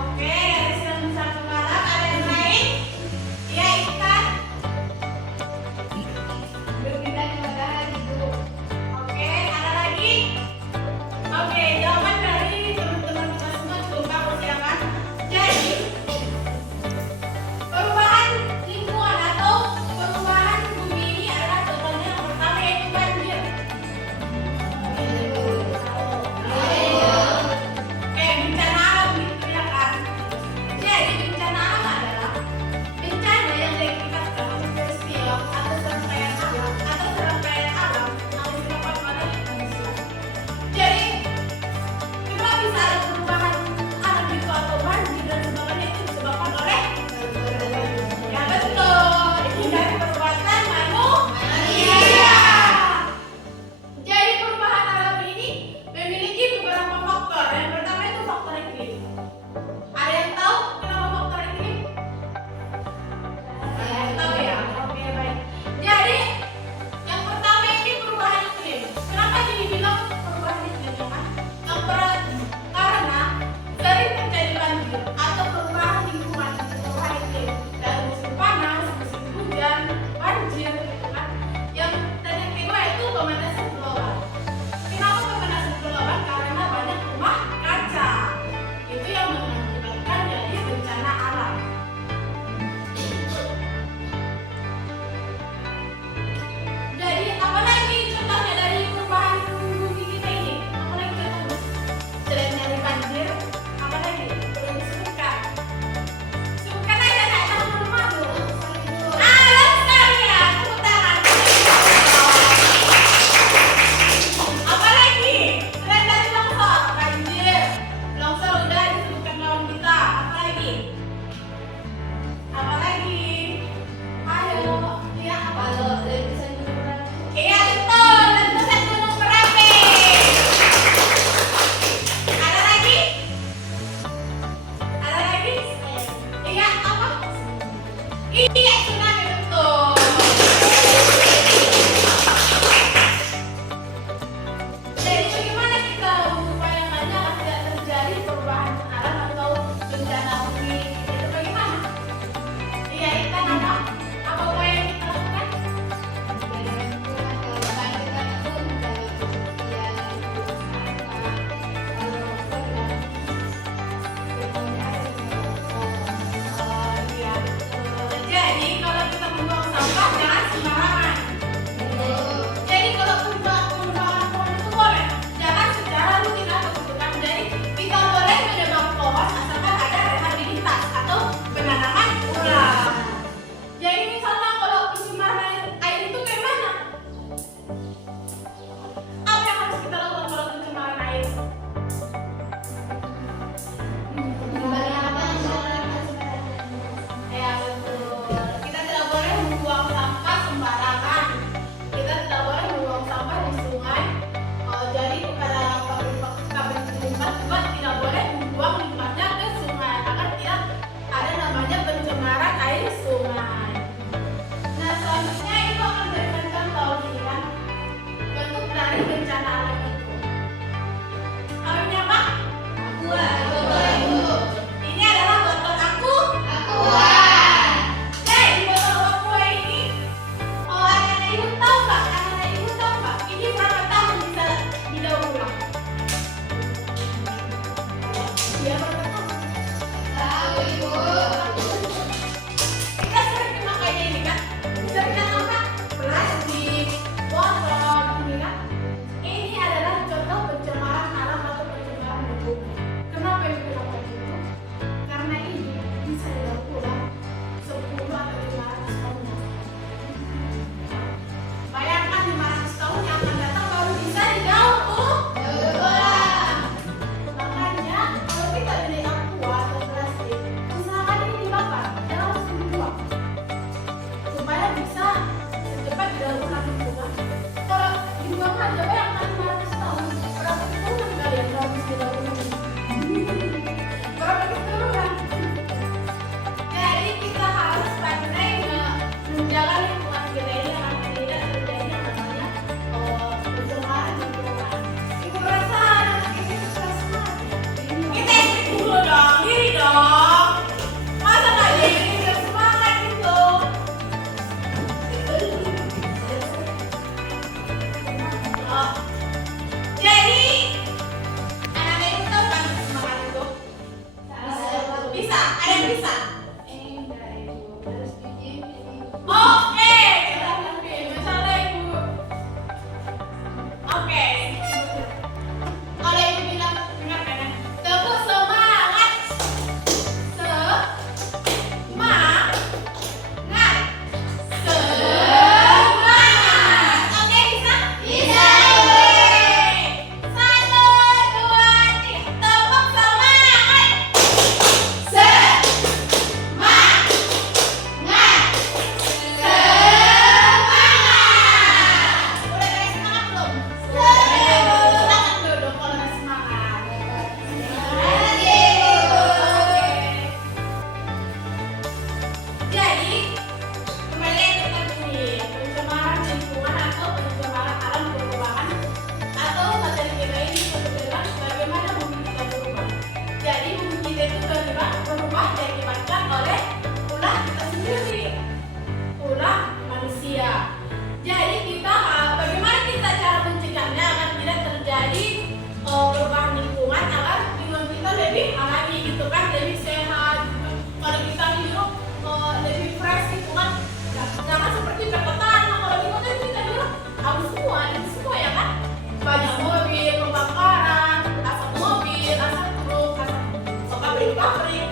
Oke, dari Silang Nusa Tenggara ada yang lain? Iya, Intan. Berpindah ke matahari, Bu. Oke, ada lagi? Oke, jawaban dari teman-teman kita semua cukup bagus ya kan? Jadi, perubahan lingkungan atau perubahan bumi ini adalah contohnya yang pertama yaitu banjir. Bencana alam gitu ya kan? Jadi bencana alam adalah bencana yang diakibatkan oleh peristiwa atau serangkaian alam yang disebabkan oleh manusia. Jadi kenapa bisa ada perubahan alam itu atau banjir dan sebagainya itu disebabkan oleh ya betul ini dari perbuatan manusia. Jadi perubahan alam ini memiliki beberapa faktor. Yang pertama itu faktor iklim. Ada yang tahu kenapa faktor iklim? Ada yang tahu ya? Oke baik. Jadi yang pertama ini perubahan iklim. Kenapa jadi bilang perubahan iklim ya kan? Karena sering terjadi banjir atau perubahan lingkungan, perubahan iklim dari musim panas, musim hujan, banjir, gitu kan? Dan yang kedua itu pemanasan global. Kenapa pemanasan global? Karena banyak rumah kaca. Itu yang mengakibatkan jadi bencana alam. Jadi apalagi contohnya dari perubahan bumi kita ini? Apalagi contohnya? Selain dari banjir, apalagi? Belum disebutkan. Sebutkan aja, nak, jangan malu. Sekali ya, tepuk tangan. Apalagi? Selain dari longsor, banjir, longsor udah disebutkan lawan kita. Apalagi? Apalagi? Ayo, ya apa? Kalau letusan gunung berapi. Iya betul, letusan gunung berapi. Ada lagi? Ada lagi? Iya apa? Iya tsunami betul. Jadi bagaimana kita mengupayakannya agar tidak terjadi perubahan alam atau bencana bumi? Itu bagaimana? Iya Intan apa? Apa upaya yang kita lakukan? Jadi kalau Bisa, ada yang bisa. Enggak, Ibu. Harus dijamin. Oke, kita mungkin misalnya ibu. Oke. Kalau ibu bilang dengarkan ya. Teguh semangat. Semangat. Semangat. Oke, bisa? Bisa. Satu, dua, tiga. Tepuk semangat. Semangat. Semangat. Udah kayak semangat belum? Silakan duduk kalau udah semangat. Jadi, kembali lagi ke ini, pencemaran lingkungan atau pencemaran alam perubahan atau materi kita ini sebenarnya bagaimana bumi kita berubah. Jadi bumi kita itu berubah diakibatkan oleh ulah kita sendiri, ulah manusia. Jadi kita bagaimana kita cara mencegahnya agar tidak terjadi perubahan lingkungan agar lingkungan kita lebih alami gitu kan, lebih sehat. Gitu. Kalau kita hidup lebih fresh gitu kan, jangan seperti perkotaan. Kalau di kota kita hidup habis semua ya kan, banyak mobil, pembakaran, asap mobil, asap truk, asap pabrik-pabrik.